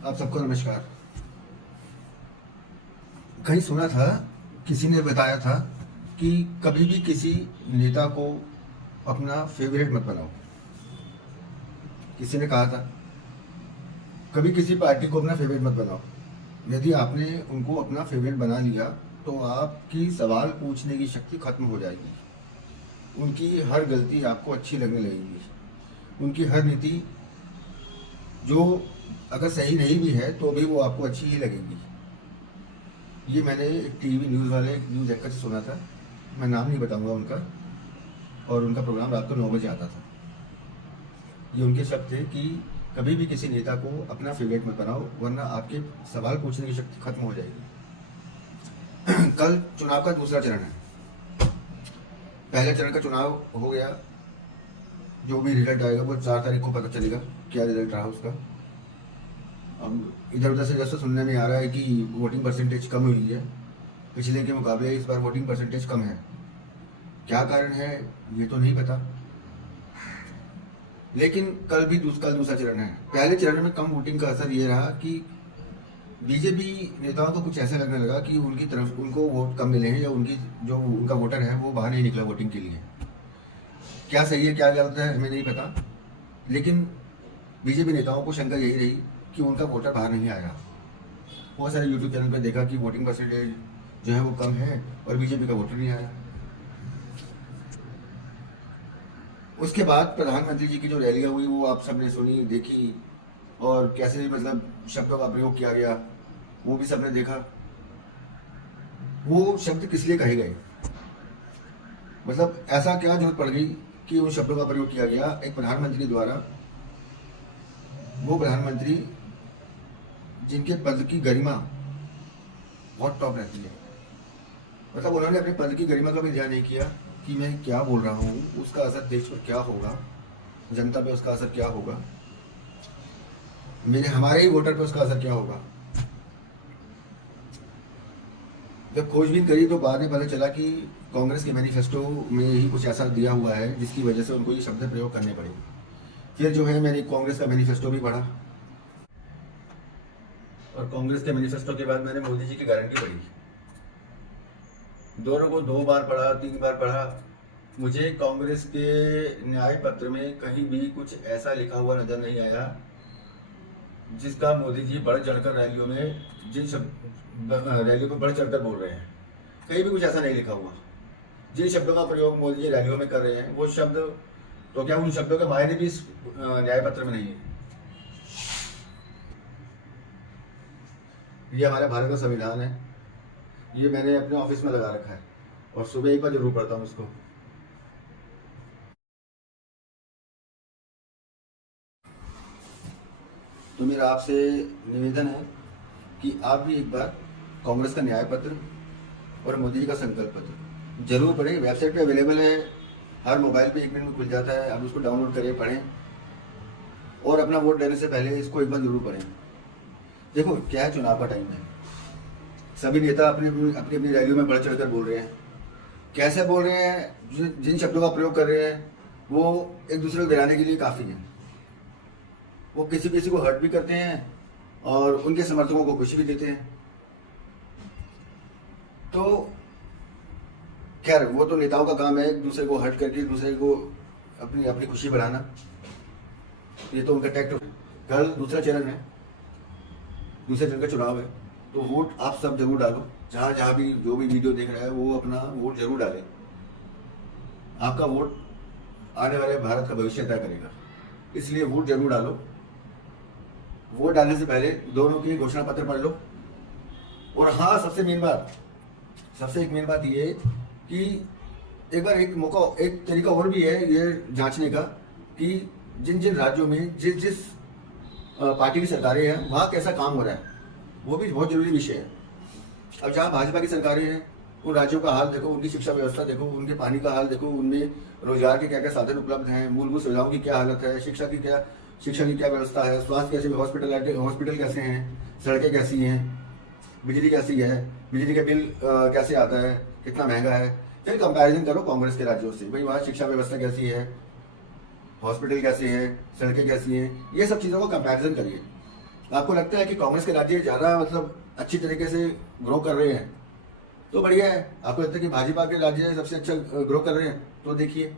आप सबको नमस्कार। कहीं सुना था, किसी ने बताया था कि कभी भी किसी नेता को अपना फेवरेट मत बनाओ। किसी ने कहा था कभी किसी पार्टी को अपना फेवरेट मत बनाओ। यदि आपने उनको अपना फेवरेट बना लिया तो आपकी सवाल पूछने की शक्ति खत्म हो जाएगी। उनकी हर गलती आपको अच्छी लगने लगेगी। उनकी हर नीति जो अगर सही नहीं भी है तो भी वो आपको अच्छी ही लगेगी। ये मैंने एक टीवी न्यूज़ वाले न्यूज़ एंकर से सुना था। मैं नाम नहीं बताऊंगा उनका। और उनका प्रोग्राम रात को 9 बजे आता था। ये उनके शब्द थे कि कभी भी किसी नेता को अपना फेवरेट मत बनाओ, वरना आपके सवाल पूछने की शक्ति खत्म हो जाएगी। कल चुनाव का दूसरा चरण है। पहले चरण का चुनाव हो गया। जो भी रिजल्ट आएगा वो 4 तारीख को पता चलेगा क्या रिजल्ट रहा उसका। अब इधर उधर से जैसे सुनने में आ रहा है कि वोटिंग परसेंटेज कम हुई है। पिछले के मुकाबले इस बार वोटिंग परसेंटेज कम है। क्या कारण है ये तो नहीं पता। लेकिन कल दूसरा चरण है। पहले चरण में कम वोटिंग का असर ये रहा कि बीजेपी नेताओं को कुछ ऐसा लगने लगा कि उनकी तरफ उनको वोट कम मिले हैं, या उनकी जो उनका वोटर है वो बाहर नहीं निकला वोटिंग के लिए। क्या सही है क्या गलत है हमें नहीं पता। लेकिन बीजेपी नेताओं को शंका यही रही कि उनका वोटर बाहर नहीं आया। बहुत सारे यूट्यूब चैनल पर देखा कि वोटिंग परसेंटेज जो है वो कम है और बीजेपी का वोटर नहीं आया। उसके बाद प्रधानमंत्री जी की जो रैलियाँ हुई वो आप सबने सुनी देखी, और कैसे मतलब शब्दों का प्रयोग किया गया वो भी सबने देखा। वो शब्द किस लिए कहे गए, मतलब ऐसा क्या जरूरत पड़ गई कि उन शब्दों का प्रयोग किया गया एक प्रधानमंत्री द्वारा। वो प्रधानमंत्री जिनके पद की गरिमा बहुत टॉप रहती है, मतलब उन्होंने अपने पद की गरिमा का भी ध्यान नहीं किया कि मैं क्या बोल रहा हूँ, उसका असर देश पर क्या होगा, जनता पे उसका असर क्या होगा, मेरे हमारे ही वोटर पे उसका असर क्या होगा। जब खोजबीन करी तो बाद में पता चला कि कांग्रेस के मैनिफेस्टो में ही कुछ ऐसा दिया हुआ है जिसकी वजह से उनको ये शब्द प्रयोग करने पड़े। फिर जो है मैंने कांग्रेस का मैनिफेस्टो भी पढ़ा, और कांग्रेस के मैनिफेस्टो के बाद मैंने मोदी जी की गारंटी पढ़ी। दोनों को 2 बार पढ़ा 3 बार पढ़ा। मुझे कांग्रेस के न्याय पत्र में कहीं भी कुछ ऐसा लिखा हुआ नजर नहीं आया जिसका मोदी जी बढ़ चढ़कर रैलियों में रैलियों में बढ़ चढ़कर बोल रहे हैं। कहीं भी कुछ ऐसा नहीं लिखा हुआ। जिन शब्दों का प्रयोग मोदी जी रैलियों में कर रहे हैं वो शब्द, तो क्या उन शब्दों के मायने भी इस न्याय पत्र में नहीं है। ये हमारे भारत का संविधान है। ये मैंने अपने ऑफिस में लगा रखा है और सुबह एक बार जरूर पढ़ता हूँ इसको। तो मेरा आपसे निवेदन है कि आप भी एक बार कांग्रेस का न्याय पत्र और मोदी जी का संकल्प पत्र जरूर पढ़ें। वेबसाइट पे अवेलेबल है, हर मोबाइल पे 1 मिनट में खुल जाता है। आप उसको डाउनलोड करें, पढ़ें, और अपना वोट देने से पहले इसको एक बार जरूर पढ़ें। देखो क्या है, चुनाव का टाइम है। सभी नेता अपनी अपनी अपनी रैलियों में बढ़ चढ़कर बोल रहे हैं। कैसे बोल रहे हैं, जिन शब्दों का प्रयोग कर रहे हैं वो एक दूसरे को गिराने के लिए काफ़ी है। वो किसी किसी को हर्ट भी करते हैं और उनके समर्थकों को खुशी भी देते हैं। तो खैर वो तो नेताओं का काम है एक दूसरे को हर्ट करके दूसरे को अपनी अपनी खुशी बढ़ाना। ये तो उनका टैक्ट। कल दूसरा चरण है, दूसरे चरण का चुनाव है, तो वोट आप सब जरूर डालो। जहाँ जहाँ भी जो भी वीडियो देख रहा है वो अपना वोट जरूर डाले। आपका वोट आने वाले भारत का भविष्य तय करेगा, इसलिए वोट जरूर डालो। वोट डालने से पहले दोनों की घोषणा पत्र पढ़ लो। और हाँ, सबसे एक मेन बात ये कि एक बार एक मौका, एक तरीका और भी है ये जांचने का कि जिन जिन राज्यों में जिस जिस पार्टी की सरकारें हैं वहाँ कैसा काम हो रहा है। वो भी बहुत जरूरी विषय है। अब जहाँ भाजपा की सरकारें हैं उन राज्यों का हाल देखो, उनकी शिक्षा व्यवस्था देखो, उनके पानी का हाल देखो, उनमें रोजगार के क्या क्या साधन उपलब्ध हैं, मूलभूत सुविधाओं की क्या हालत है, शिक्षा की क्या व्यवस्था है, स्वास्थ्य कैसे, हॉस्पिटल कैसे हैं, सड़कें कैसी हैं, बिजली कैसी है, बिजली का बिल कैसे आता है, कितना महंगा है। फिर कंपैरिजन करो कांग्रेस के राज्यों से, भाई वहाँ शिक्षा व्यवस्था कैसी है, हॉस्पिटल कैसे हैं, सड़कें कैसी हैं, ये सब चीज़ों का कंपैरिजन करिए। आपको लगता है कि कांग्रेस के राज्य ज़्यादा मतलब अच्छी तरीके से ग्रो कर रहे हैं तो बढ़िया है। आपको लगता है कि भाजपा के राज्य सबसे अच्छा ग्रो कर रहे हैं तो देखिए,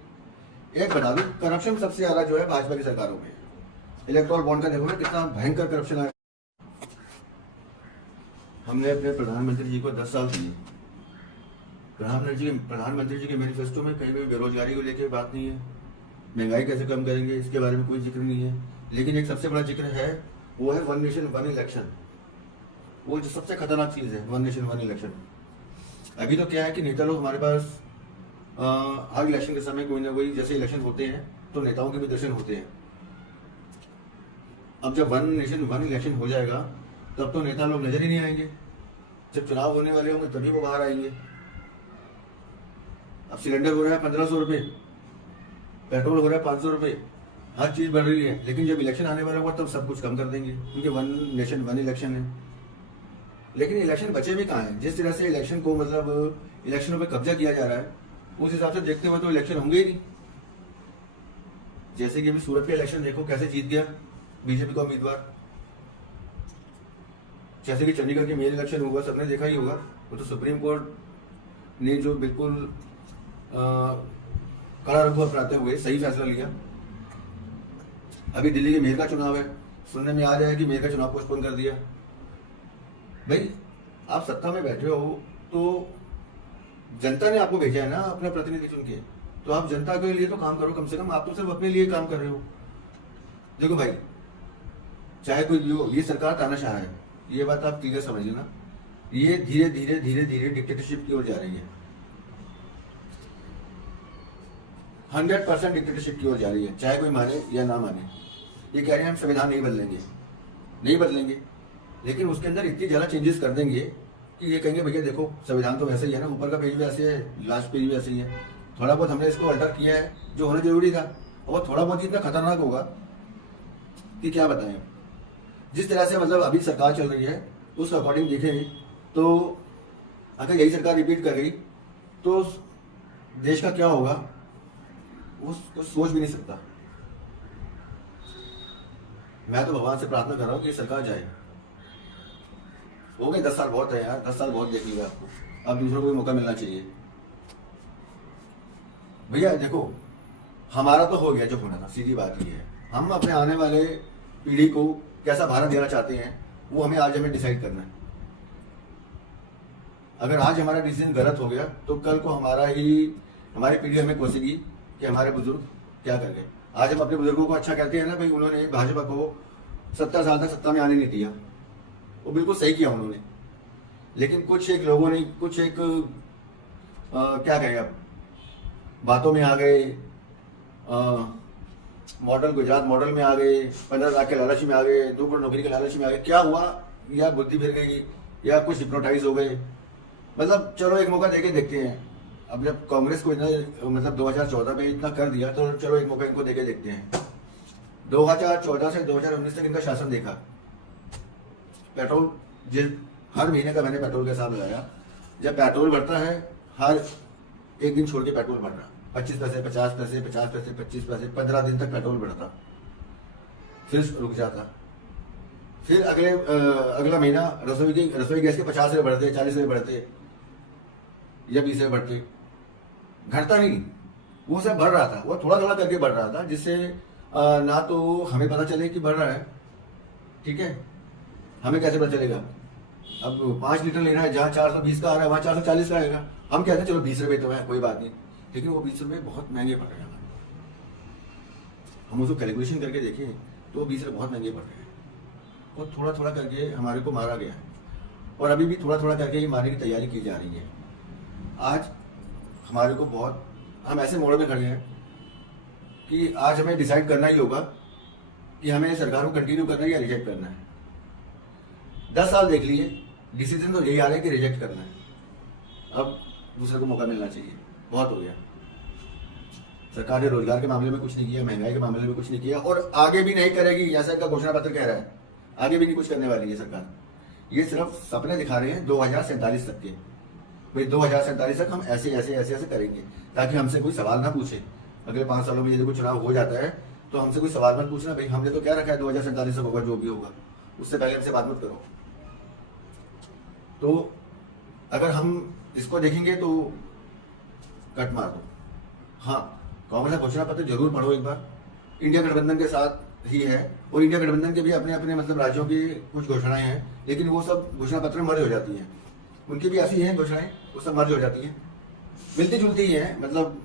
एक बता दूं, करप्शन सबसे ज़्यादा जो है भाजपा की सरकारों में। इलेक्ट्रॉल बॉन्ड का देखो ना कितना भयंकर करप्शन है। हमने अपने प्रधानमंत्री जी को 10 साल दिए। प्रधानमंत्री जी के मैनिफेस्टो में कहीं भी बेरोजगारी को लेकर बात नहीं है, महंगाई कैसे कम करेंगे इसके बारे में कोई जिक्र नहीं है। लेकिन एक सबसे बड़ा जिक्र है, वो है वन नेशन वन इलेक्शन। वो जो सबसे खतरनाक चीज़ है, वन नेशन वन इलेक्शन। अभी तो क्या है कि नेता लोग हमारे पास हर इलेक्शन के समय कोई ना कोई, जैसे इलेक्शन होते हैं तो नेताओं के भी दर्शन होते हैं। अब जब वन नेशन वन इलेक्शन हो जाएगा तब तो नेता लोग नजर ही नहीं आएंगे। जब चुनाव होने वाले होंगे तभी वो बाहर आएंगे। अब सिलेंडर हो रहा है 1500 रुपये, पेट्रोल हो रहा है 500 रुपये, हर चीज़ बढ़ रही है। लेकिन जब इलेक्शन आने वाला होगा तब सब कुछ कम कर देंगे, क्योंकि वन नेशन वन इलेक्शन है। लेकिन इलेक्शन बचे भी कहाँ हैं? जिस तरह से इलेक्शन को मतलब इलेक्शनों पे कब्जा किया जा रहा है, उस हिसाब से देखते हुए तो इलेक्शन होंगे ही नहीं। जैसे कि अभी सूरत के इलेक्शन देखो कैसे जीत गया बीजेपी का उम्मीदवार। जैसे कि चंडीगढ़ के मेयर इलेक्शन हुआ, सबने देखा ही होगा, वो तो सुप्रीम कोर्ट ने जो बिल्कुल कड़ा रुख अपनाते हुए सही फैसला लिया। अभी दिल्ली के मेयर का चुनाव है, सुनने में आ रहा है कि मेयर का चुनाव पोस्टपोन कर दिया। भाई आप सत्ता में बैठे हो तो जनता ने आपको भेजा है ना अपना प्रतिनिधि चुन के, तो आप जनता के लिए तो काम करो कम से कम। आप तो सिर्फ अपने लिए काम कर रहे हो। देखो भाई, चाहे कोई भी हो, ये सरकार तानाशाह है, ये बात आप क्लियर समझ लेना। ये धीरे धीरे धीरे धीरे डिक्टेटरशिप की ओर जा रही है। 100% डिक्टेटरशिप की ओर जा रही है, चाहे कोई माने या ना माने। ये कह रहे हैं हम संविधान नहीं बदलेंगे, नहीं बदलेंगे, लेकिन उसके अंदर इतनी ज़्यादा चेंजेस कर देंगे कि ये कहेंगे भैया देखो संविधान तो वैसे ही है ना, ऊपर का पेज भी ऐसे है, लास्ट पेज भी ऐसे ही है। थोड़ा बहुत हमने इसको अल्टर किया है जो होना जरूरी था, और थोड़ा बहुत इतना खतरनाक होगा कि क्या बताएं। जिस तरह से मतलब अभी सरकार चल रही है उस अकॉर्डिंग देखें तो अगर यही सरकार रिपीट कर गई तो देश का क्या होगा उसको सोच भी नहीं सकता। मैं तो भगवान से प्रार्थना कर रहा हूँ कि सरकार जाए। हो गए 10 साल बहुत है यार, 10 साल बहुत देख लिया आपको, अब दूसरों को भी मौका मिलना चाहिए। भैया देखो, हमारा तो हो गया जो होना था, सीधी बात ये है। हम अपने आने वाले पीढ़ी को कैसा भारत देना चाहते हैं वो आज हमें डिसाइड करना है। अगर आज हमारा डिसीजन गलत हो गया तो कल को हमारी पीढ़ी हमें कोसेगी कि हमारे बुजुर्ग क्या कर गए। आज हम अपने बुजुर्गों को अच्छा कहते हैं ना, भाई उन्होंने भाजपा को 70 साल तक सत्ता में आने नहीं दिया, वो बिल्कुल सही किया उन्होंने। लेकिन कुछ एक लोगों ने क्या कहें, अब बातों में आ गए, मॉडल गुजरात मॉडल में आ गए, 15 लाख के लालच में आ गए, 2 करोड़ नौकरी के लालच में आ गए। क्या हुआ, या बुद्धि फिर गई या कुछ हिप्नोटाइज हो गए। मतलब चलो एक मौका देके देखते हैं। अब जब कांग्रेस को इतना मतलब 2014 में इतना कर दिया तो चलो एक मौका इनको देके देखते हैं। 2014 से 2019 तक इनका शासन देखा। पेट्रोल हर महीने का मैंने पेट्रोल का हिसाब लगाया, जब पेट्रोल बढ़ता है हर एक दिन छोड़ के पेट्रोल बढ़ रहा, 25 पैसे 50 पैसे 50 पैसे 25 पैसे, 15 दिन तक पेट्रोल बढ़ता, फिर रुक जाता। फिर अगला महीना रसोई गैस के 50 रुपये बढ़ते, 40 रुपये बढ़ते या 20 रुपये बढ़ते, घटता नहीं, वो सब बढ़ रहा था। वो थोड़ा थोड़ा करके बढ़ रहा था, जिससे ना तो हमें पता चले कि बढ़ रहा है, ठीक है। हमें कैसे पता चलेगा? अब 5 लीटर लेना है, जहाँ 420 का आ रहा है वहाँ 440 का आएगा। हम कहते हैं चलो 20 रुपये तो है, कोई बात नहीं, लेकिन वो 20 रुपये बहुत महंगे पड़ रहे हैं। हम उसको कैलकुलेशन करके देखें तो 20 रुपये बहुत महंगे पड़ रहे हैं। और थोड़ा थोड़ा करके हमारे को मारा गया है, और अभी भी थोड़ा थोड़ा करके ये मारने की तैयारी की जा रही है। आज हमारे को हम ऐसे मोड़ में खड़े हैं कि आज हमें डिसाइड करना ही होगा कि हमें सरकार को कंटिन्यू करना है या रिजेक्ट करना है। 10 साल देख लिए, डिसीजन तो यही आ रहा है कि रिजेक्ट करना है। अब दूसरे को मौका मिलना चाहिए, बहुत हो गया। सरकार ने रोजगार के मामले में कुछ नहीं किया, महंगाई के मामले में कुछ नहीं किया, और आगे भी नहीं करेगी, जैसा इनका घोषणा पत्र कह रहा है। आगे भी नहीं कुछ करने वाली है सरकार। ये सिर्फ सपने दिखा रहे हैं 2047 तक के। भाई 2047 तक हम ऐसे ऐसे ऐसे ऐसे करेंगे, ताकि हमसे कोई सवाल ना पूछे। अगले 5 सालों में यदि कोई चुनाव हो जाता है तो हमसे कोई सवाल मत पूछना, भाई हमने तो क्या रखा है 2047 तक होगा जो भी होगा। उससे पहले हमसे बात मत करो। तो अगर हम इसको देखेंगे तो कट मार दो। हाँ, कांग्रेस का घोषणा पत्र जरूर पढ़ो एक बार। इंडिया गठबंधन के साथ ही है, और इंडिया गठबंधन के भी अपने अपने मतलब राज्यों की कुछ घोषणाएं हैं, लेकिन वो सब घोषणा पत्र में मर्ज हो जाती हैं। उनकी भी ऐसी हैं घोषणाएं, वो सब मर्ज हो जाती हैं, मिलती जुलती ही हैं, मतलब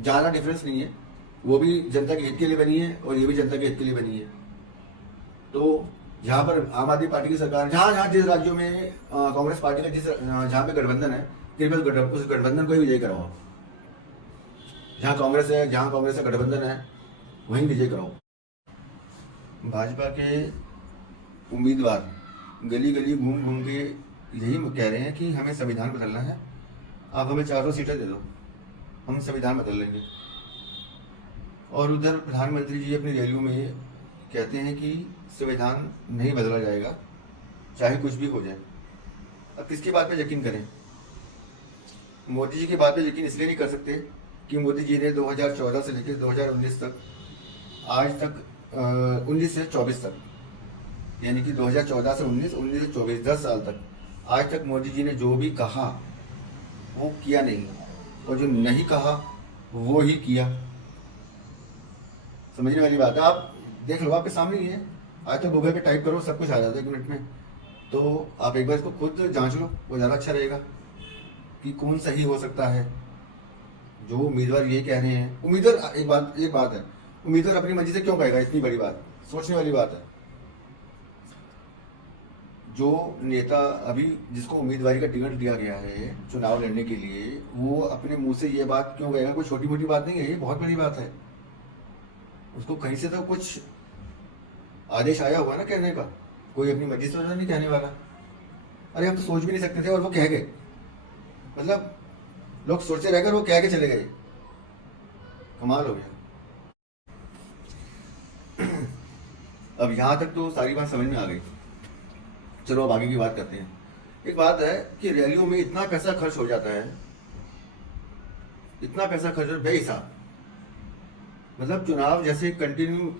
ज़्यादा डिफरेंस नहीं है। वो भी जनता के हित के लिए बनी है और ये भी जनता के हित के लिए बनी है। तो जहाँ पर आम आदमी पार्टी की सरकार, जहाँ जहाँ जिस राज्यों में कांग्रेस पार्टी का जिस जहाँ पे गठबंधन है, कृपया उस गठबंधन को ही विजय कराओ। जहाँ कांग्रेस है, जहाँ कांग्रेस का गठबंधन है, वहीं विजय कराओ। भाजपा के उम्मीदवार गली गली घूम घूम के यही कह रहे हैं कि हमें संविधान बदलना है, आप हमें 400 सीटें दे दो, हम संविधान बदल लेंगे। और उधर प्रधानमंत्री जी अपनी रैलियों में कहते हैं कि संविधान नहीं बदला जाएगा, चाहे कुछ भी हो जाए। अब किसकी बात पे यकीन करें? मोदी जी की बात पे यकीन इसलिए नहीं कर सकते कि मोदी जी ने 2014 से लेकर 2019 तक, आज तक 19 से 24 तक, यानी कि 2014 से 19, 19 से 24, 10 साल तक, आज तक मोदी जी ने जो भी कहा वो किया नहीं, और जो नहीं कहा वो ही किया। समझने वाली बात है। आप देख लो, आपके सामने ही है। आज तो गूगल पे टाइप करो, सब कुछ आ जाता है 1 मिनट में। तो आप एक बार इसको खुद जांच लो, वो ज़्यादा अच्छा रहेगा कि कौन सही हो सकता है। जो उम्मीदवार ये कह रहे हैं, उम्मीदवार एक बात है, उम्मीदवार अपनी मर्जी से क्यों कहेगा? इतनी बड़ी बात, सोचने वाली बात है। जो नेता अभी जिसको उम्मीदवारी का टिकट दिया गया है चुनाव लड़ने के लिए, वो अपने मुंह से ये बात क्यों कहेगा? कोई छोटी मोटी बात नहीं है, ये बहुत बड़ी बात है। उसको कहीं से तो कुछ आदेश आया होगा ना कहने का, कोई अपनी मर्जी से तो नहीं कहने वाला। अरे हम तो सोच भी नहीं सकते थे और वो कह गए, मतलब लोग सोचते रहकर वो कह के चले गए। कमाल हो गया। अब यहाँ तक तो सारी बात समझ में आ गई। चलो अब आगे की बात करते हैं। एक बात है कि रैलियों में इतना पैसा खर्च हो जाता है, इतना पैसा खर्च बेहिसाब। मतलब चुनाव जैसे कंटिन्यू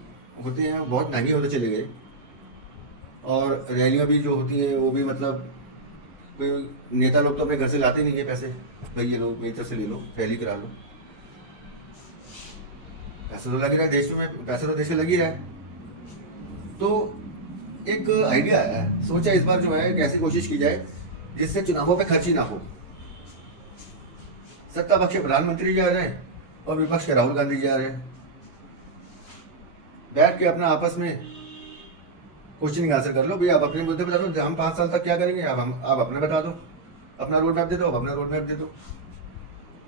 होते हैं, बहुत महंगे होते चले गए, और रैलियां भी जो होती हैं वो भी मतलब कोई नेता लोग तो अपने घर से लाते नहीं है पैसे, भाई ये लोग मेरी तरफ से ले लो, रैली करा लो। पैसा तो लग रहा है देश में, पैसा तो देश में लग ही रहा है। तो एक आइडिया है, सोचा इस बार जो है कैसे कोशिश की जाए जिससे चुनावों पे खर्च ही ना हो। सत्ता पक्ष के प्रधानमंत्री जा रहे हैं और विपक्ष के राहुल गांधी जा रहे हैं, बैठ के अपना आपस में क्वेश्चनिंग आंसर कर लो। भैया आप अपने मुद्दे बता दो, हम 5 साल तक क्या करेंगे, आप अपना बता दो, अपना रोड मैप दे दो, आप अपना रोड मैप दे दो।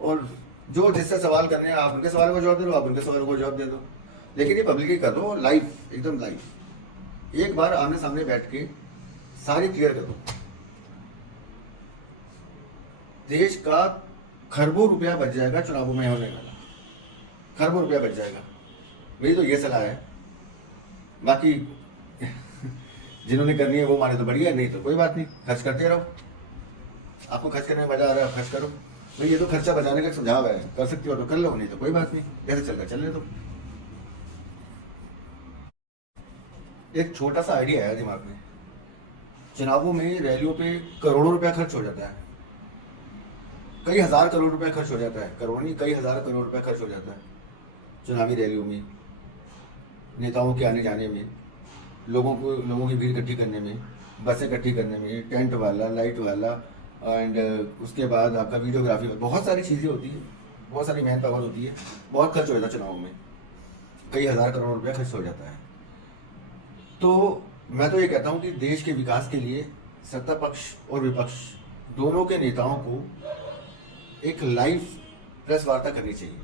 और जो जिससे सवाल करने हैं आप उनके सवालों को जवाब दे दो, आप उनके सवालों को जवाब दे दो। लेकिन ये पब्लिक कर दो, लाइव, एकदम लाइव, एक बार आमने सामने बैठ के सारी क्लियर कर दो। देश का खरबों रुपया बच जाएगा चुनावों में होने वाला, खरबों रुपया बच जाएगा। मेरी तो ये सलाह है। बाकी जिन्होंने करनी है वो माने तो बढ़िया, नहीं तो कोई बात नहीं, खर्च करते रहो। आपको खर्च करने में मजा आ रहा है, खर्च करो भाई। ये तो खर्चा बचाने का सुझाव है, कर सकती हो तो कर लो, नहीं तो कोई बात नहीं, जैसे चल रहा चलने दो। एक छोटा सा आइडिया आया दिमाग में। चुनावों में रैलियों पे करोड़ों रुपया खर्च हो जाता है, कई हजार करोड़ रुपया खर्च हो जाता है, करोड़ नहीं कई हजार करोड़ रुपया खर्च हो जाता है चुनावी रैलियों में, नेताओं के आने जाने में, लोगों की भीड़ इकट्ठी करने में, बसें इकट्ठी करने में, टेंट वाला, लाइट वाला, एंड उसके बाद आपका वीडियोग्राफी, बहुत सारी चीज़ें होती है, बहुत सारी मैन पावर होती है, बहुत खर्च हो जाता है चुनाव में, कई हजार करोड़ रुपया खर्च हो जाता है। तो मैं तो ये कहता हूँ कि देश के विकास के लिए सत्ता पक्ष और विपक्ष दोनों के नेताओं को एक लाइव प्रेस वार्ता करनी चाहिए।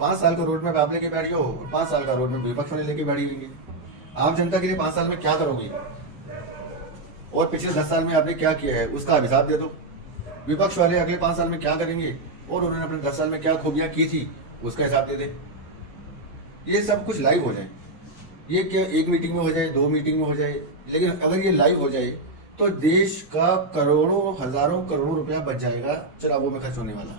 5 साल का रोड मैप आप लेके बैठ जाओ, 5 साल का रोड मैप विपक्ष वाले लेके बैठ जाएंगे। आप जनता के लिए 5 साल में क्या करोगे और पिछले 10 साल में आपने क्या किया है उसका हिसाब दे दो। विपक्ष वाले अगले 5 साल में क्या करेंगे और उन्होंने अपने 10 साल में क्या खूबियां की थी उसका हिसाब दे दे। ये सब कुछ लाइव हो जाए, ये क्या एक मीटिंग में हो जाए, 2 मीटिंग में हो जाए, लेकिन अगर ये लाइव हो जाए तो देश का करोड़ों हजारों करोड़ों रुपया बच जाएगा चुनावों में खर्च होने वाला।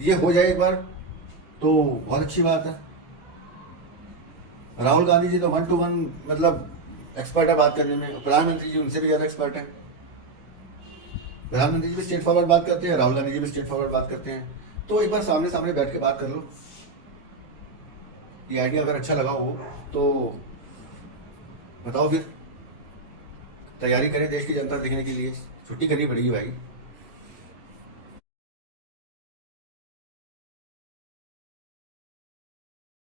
ये हो जाए एक बार तो बहुत अच्छी बात है। राहुल गांधी जी तो 1-to-1 मतलब एक्सपर्ट है बात करने में, प्रधानमंत्री जी उनसे भी ज़्यादा एक्सपर्ट है। प्रधानमंत्री जी भी स्ट्रेट फॉरवर्ड बात करते हैं, राहुल गांधी जी भी स्ट्रेट फॉरवर्ड बात करते हैं। तो एक बार सामने सामने बैठ के बात कर लो। ये आइडिया अगर अच्छा लगा हो तो बताओ, फिर तैयारी करें देश की जनता देखने के लिए। छुट्टी करनी पड़ेगी भाई।